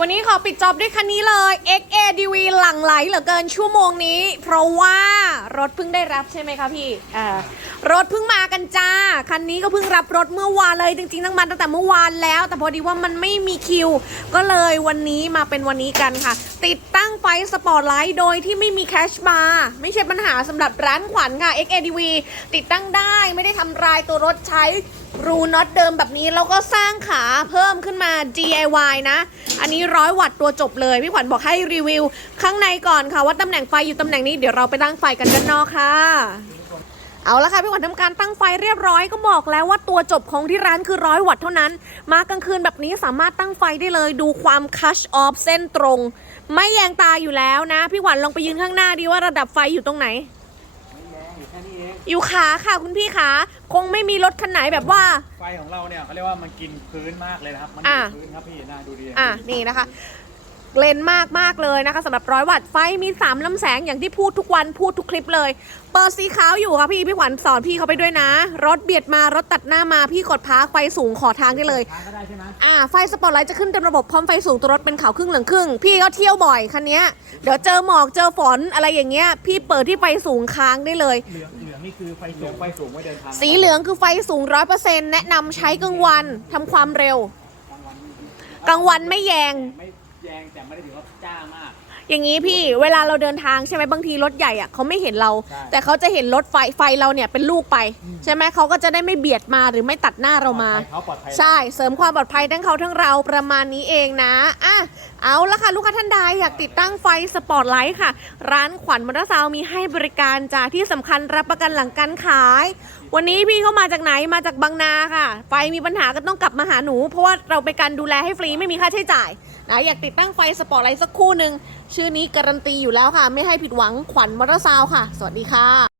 วันนี้ขอปิดจอบด้วยคันนี้เลย XADV หลั่งไหลเหลือเกินชั่วโมงนี้ เพราะว่ารถเพิ่งได้รับใช่ไหมคะพี่อ่ารถเพิ่งมากันจ้า คันนี้ก็เพิ่งรับรถเมื่อวานเลยจริงๆตั้งมาตั้งแต่เมื่อวานแล้ว แต่พอดีว่ามันไม่มีคิว ก็เลยวันนี้มาเป็นวันนี้กันค่ะ ติดตั้งไฟสปอร์ตไลท์โดยที่ไม่มีแคชบาร์ไม่ใช่ปัญหาสำหรับร้านขวัญค่ะ XADV ติดตั้งได้ไม่ได้ทำลายตัวรถใช้ รูน็อตเดิมแบบนี้แล้วก็สร้างขาเพิ่มขึ้นมา DIY นะ อันนี้ร้อยวัตต์ตัวจบเลยพี่ขวัญบอกให้รีวิว ข้างในก่อนค่ะว่าตำแหน่งไฟอยู่ตำแหน่งนี้เดี๋ยวเราไปตั้งไฟกันด้านนอกค่ะเอาละค่ะพี่ขวัญทำการตั้งไฟเรียบร้อยก็บอกแล้วว่าตัวจบของที่ร้านคือร้อยวัตต์เท่านั้น มากลางคืนแบบนี้สามารถตั้งไฟได้เลย ดูความคัชออฟเส้นตรง ไม่แยงตาอยู่แล้วนะ พี่ขวัญลองไปยืนข้างหน้าดีว่าระดับไฟอยู่ตรงไหน ค่นี้เองอยู่ขาค่ะคุณพี่ขาคงไม่มีรถคันไหนแบบว่า ไฟของเราเนี่ยเขาเรียกว่ามันกินพื้นมากเลยนะครับ มันอะกินพื้นครับพี่นะดูดีอะนี่นะคะ เลนมากมากๆเลยนะคะสำหรับร้อยวัตต์ไฟมีสามลำแสงอย่างที่พูดทุกวันพูดทุกคลิปเลย เปิดสีขาวอยู่ค่ะพี่พี่ขวัญสอนพี่เขาไปด้วยนะ รถเบียดมารถตัดหน้ามาพี่กดพาร์คไฟสูงขอทางได้เลยทางก็ได้ใช่ไหมอ่าไฟสปอตไลท์จะขึ้นเต็มระบบพร้อมไฟสูงตัวรถเป็นขาวครึ่งเหลืองครึ่ง พี่ก็เที่ยวบ่อยคันเนี้ยเดี๋ยวเจอหมอกเจอฝนอะไรอย่างเงี้ยพี่เปิดที่ไฟสูงค้างได้เลยเหลืองเหลืองนี่คือไฟสูงไฟสูงไว้เดินทางสีเหลืองคือไฟสูงร้อยเปอร์เซ็นต์แนะนำใช้กลางวันทำความเร็ว กลางวันกลางวันไม่แยงไม่ แยงแต่ไม่ได้ถือว่าจ้ามาก อย่างนี้พี่เวลาเราเดินทางใช่ไหมบางทีรถใหญ่อะเขาไม่เห็นเรา ใช่ แต่เขาจะเห็นรถไฟไฟเราเนี่ยเป็นลูกไป ใช่ไหมเขาก็จะได้ไม่เบียดมาหรือไม่ตัดหน้าเรามา ปลอดภัยเขาปลอดภัยใช่เสริมความปลอดภัยทั้งเขาทั้งเราประมาณนี้เองนะอะเอาละค่ะ ลูกค้าท่านใดอยากติดตั้งไฟสปอตไลท์ค่ะ ร้านขวัญมอเตอร์ซาวน์มีให้บริการจ้าที่สำคัญรับประกันหลังการขาย วันนี้พี่เขามาจากไหนมาจากบางนาค่ะ ไฟมีปัญหาก็ต้องกลับมาหาหนู เพราะว่าเราไปการดูแลให้ฟรีไม่มีค่าใช้จ่าย นะอยากติดตั้งไฟสปอตไลท์สักคู่หนึ่งชื่อนี้การันตีอยู่แล้วค่ะ ไม่ให้ผิดหวังขวัญมอเตอร์ซาวน์ค่ะ สวัสดีค่ะ